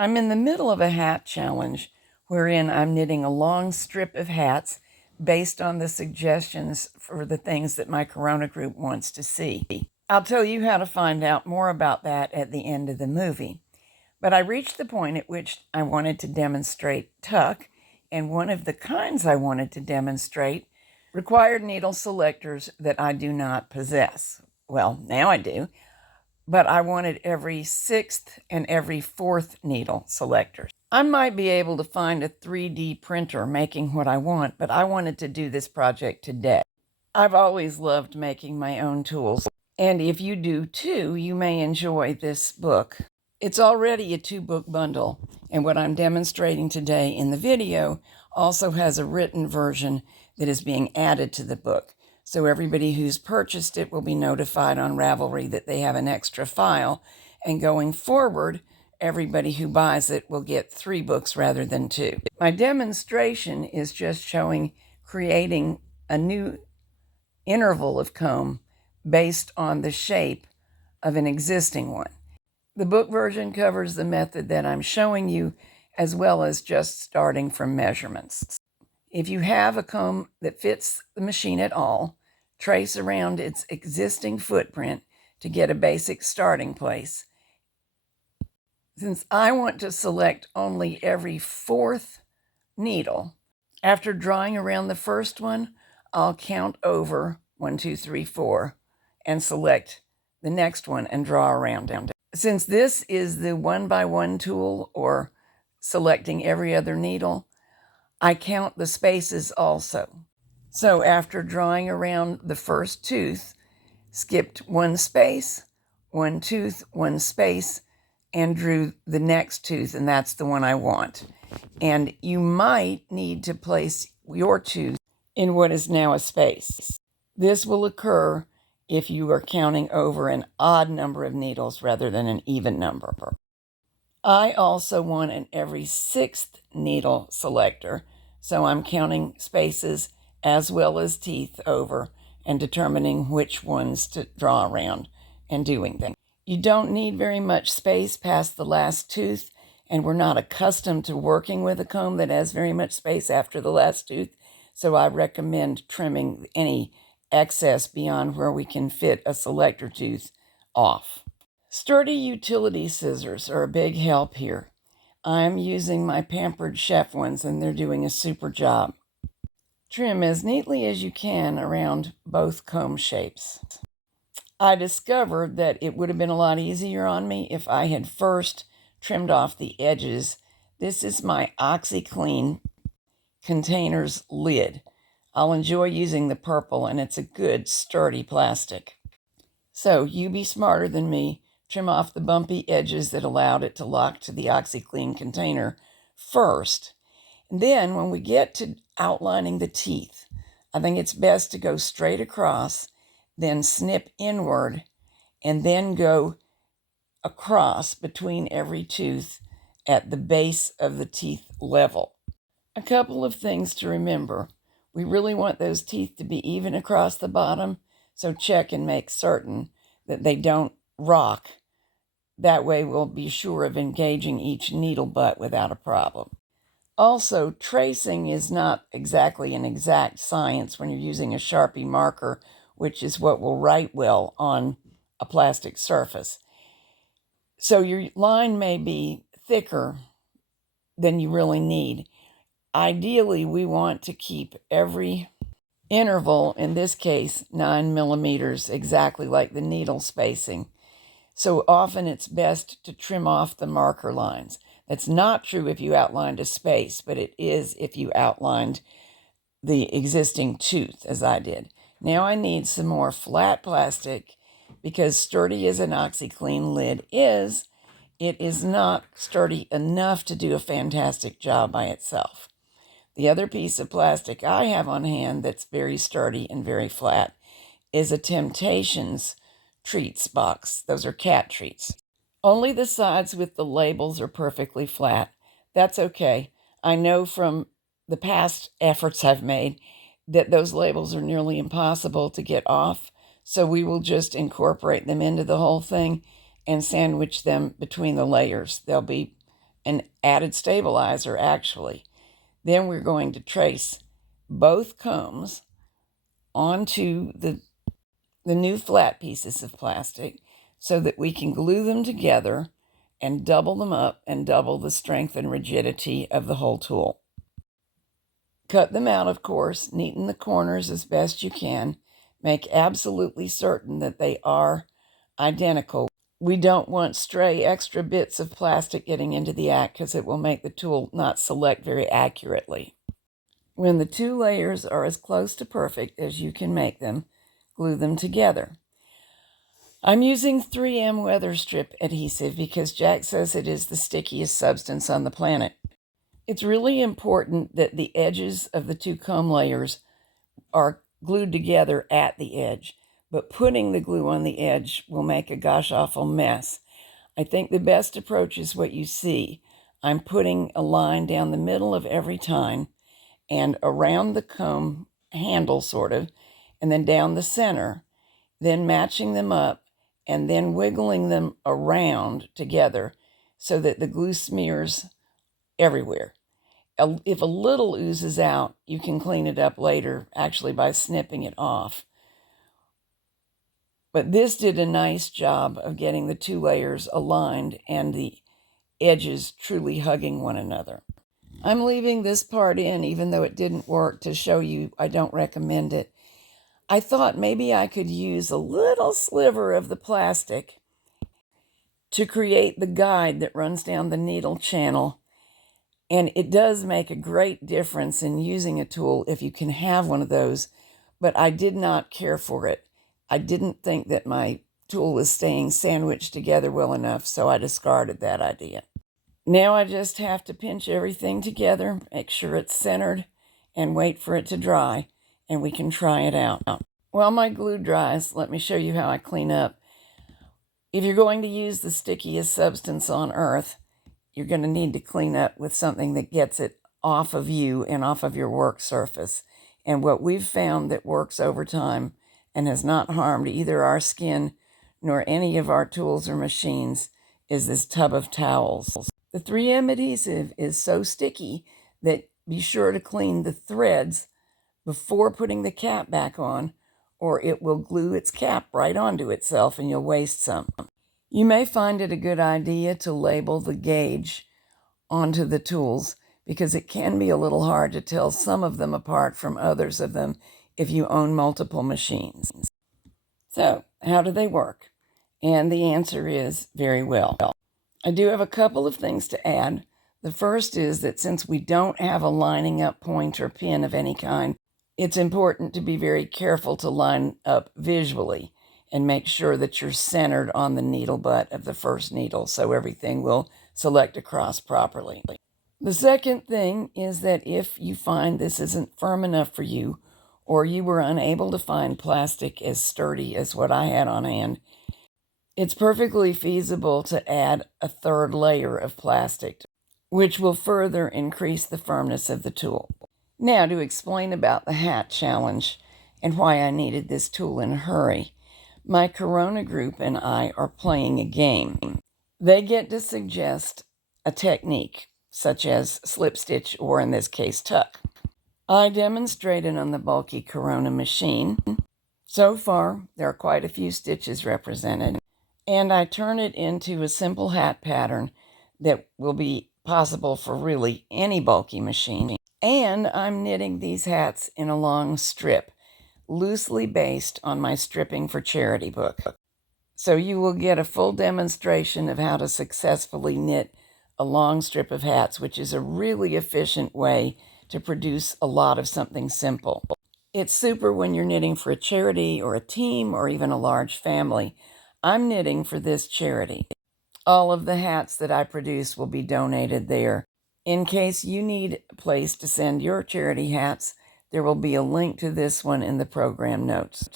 I'm in the middle of a hat challenge wherein I'm knitting a long strip of hats based on the suggestions for the things that my Corona group wants to see. I'll tell you how to find out more about that at the end of the movie. But I reached the point at which I wanted to demonstrate tuck, and one of the kinds I wanted to demonstrate required needle selectors that I do not possess. Well, now I do. But I wanted every sixth and every fourth needle selectors. I might be able to find a 3D printer making what I want, but I wanted to do this project today. I've always loved making my own tools, and if you do too, you may enjoy this book. It's already a 2-book bundle, and what I'm demonstrating today in the video also has a written version that is being added to the book. So everybody who's purchased it will be notified on Ravelry that they have an extra file. And going forward, everybody who buys it will get 3 books rather than 2. My demonstration is just showing creating a new interval of comb based on the shape of an existing one. The book version covers the method that I'm showing you, as well as just starting from measurements. If you have a comb that fits the machine at all, trace around its existing footprint to get a basic starting place. Since I want to select only every 4th needle, after drawing around the first one, I'll count over 1, 2, 3, 4 and select the next one and draw around down. Since this is the 1x1 tool, or selecting every other needle, I count the spaces also. So after drawing around the first tooth, skipped 1 space, 1 tooth, 1 space, and drew the next tooth, and that's the one I want. And you might need to place your tooth in what is now a space. This will occur if you are counting over an odd number of needles rather than an even number. I also want an every 6th needle selector, so I'm counting spaces as well as teeth over and determining which ones to draw around and doing them. You don't need very much space past the last tooth, and we're not accustomed to working with a comb that has very much space after the last tooth, so I recommend trimming any excess beyond where we can fit a selector tooth off. Sturdy utility scissors are a big help here. I'm using my Pampered Chef ones, and they're doing a super job. Trim as neatly as you can around both comb shapes. I discovered that it would have been a lot easier on me if I had first trimmed off the edges. This is my OxyClean container's lid. I'll enjoy using the purple, and it's a good, sturdy plastic. So you be smarter than me. Trim off the bumpy edges that allowed it to lock to the OxyClean container first. And then when we get to outlining the teeth, I think it's best to go straight across, then snip inward, and then go across between every tooth at the base of the teeth level. A couple of things to remember. We really want those teeth to be even across the bottom, so check and make certain that they don't rock. That way we'll be sure of engaging each needle butt without a problem. Also, tracing is not exactly an exact science when you're using a Sharpie marker, which is what will write well on a plastic surface. So your line may be thicker than you really need. Ideally, we want to keep every interval, in this case 9 millimeters, exactly like the needle spacing. So often it's best to trim off the marker lines. That's not true if you outlined a space, but it is if you outlined the existing tooth, as I did. Now I need some more flat plastic, because sturdy as an OxyClean lid is, it is not sturdy enough to do a fantastic job by itself. The other piece of plastic I have on hand that's very sturdy and very flat is a Temptations treats box. Those are cat treats. Only the sides with the labels are perfectly flat. That's okay. I know from the past efforts I've made that those labels are nearly impossible to get off, so we will just incorporate them into the whole thing and sandwich them between the layers. They'll be an added stabilizer actually. Then we're going to trace both combs onto the new flat pieces of plastic so that we can glue them together and double them up and double the strength and rigidity of the whole tool. Cut them out, of course, neaten the corners as best you can. Make absolutely certain that they are identical. We don't want stray extra bits of plastic getting into the act because it will make the tool not select very accurately. When the two layers are as close to perfect as you can make them, glue them together. I'm using 3M weather strip adhesive because Jack says it is the stickiest substance on the planet. It's really important that the edges of the two comb layers are glued together at the edge, but putting the glue on the edge will make a gosh awful mess. I think the best approach is what you see. I'm putting a line down the middle of every tine and around the comb handle sort of, and then down the center, then matching them up and then wiggling them around together so that the glue smears everywhere. If a little oozes out, you can clean it up later, actually by snipping it off. But this did a nice job of getting the two layers aligned and the edges truly hugging one another. I'm leaving this part in, even though it didn't work, to show you I don't recommend it. I thought maybe I could use a little sliver of the plastic to create the guide that runs down the needle channel. And it does make a great difference in using a tool if you can have one of those, but I did not care for it. I didn't think that my tool was staying sandwiched together well enough, so I discarded that idea. Now I just have to pinch everything together, make sure it's centered, and wait for it to dry, and we can try it out. While my glue dries, let me show you how I clean up. If you're going to use the stickiest substance on earth, you're going to need to clean up with something that gets it off of you and off of your work surface. And what we've found that works over time and has not harmed either our skin nor any of our tools or machines is this tub of towels. The 3M adhesive is so sticky that be sure to clean the threads before putting the cap back on, or it will glue its cap right onto itself and you'll waste some. You may find it a good idea to label the gauge onto the tools because it can be a little hard to tell some of them apart from others of them if you own multiple machines. So, how do they work? And the answer is very well. I do have a couple of things to add. The first is that since we don't have a lining up point or pin of any kind, it's important to be very careful to line up visually and make sure that you're centered on the needle butt of the first needle so everything will select across properly. The second thing is that if you find this isn't firm enough for you, or you were unable to find plastic as sturdy as what I had on hand, it's perfectly feasible to add a third layer of plastic, which will further increase the firmness of the tool. Now to explain about the hat challenge and why I needed this tool in a hurry. My Corona group and I are playing a game. They get to suggest a technique, such as slip stitch or in this case tuck. I demonstrated on the bulky Corona machine. So far, there are quite a few stitches represented, and I turn it into a simple hat pattern that will be possible for really any bulky machine. And I'm knitting these hats in a long strip, loosely based on my Stripping for Charity book. So you will get a full demonstration of how to successfully knit a long strip of hats, which is a really efficient way to produce a lot of something simple. It's super when you're knitting for a charity or a team or even a large family. I'm knitting for this charity. All of the hats that I produce will be donated there. In case you need a place to send your charity hats, there will be a link to this one in the program notes.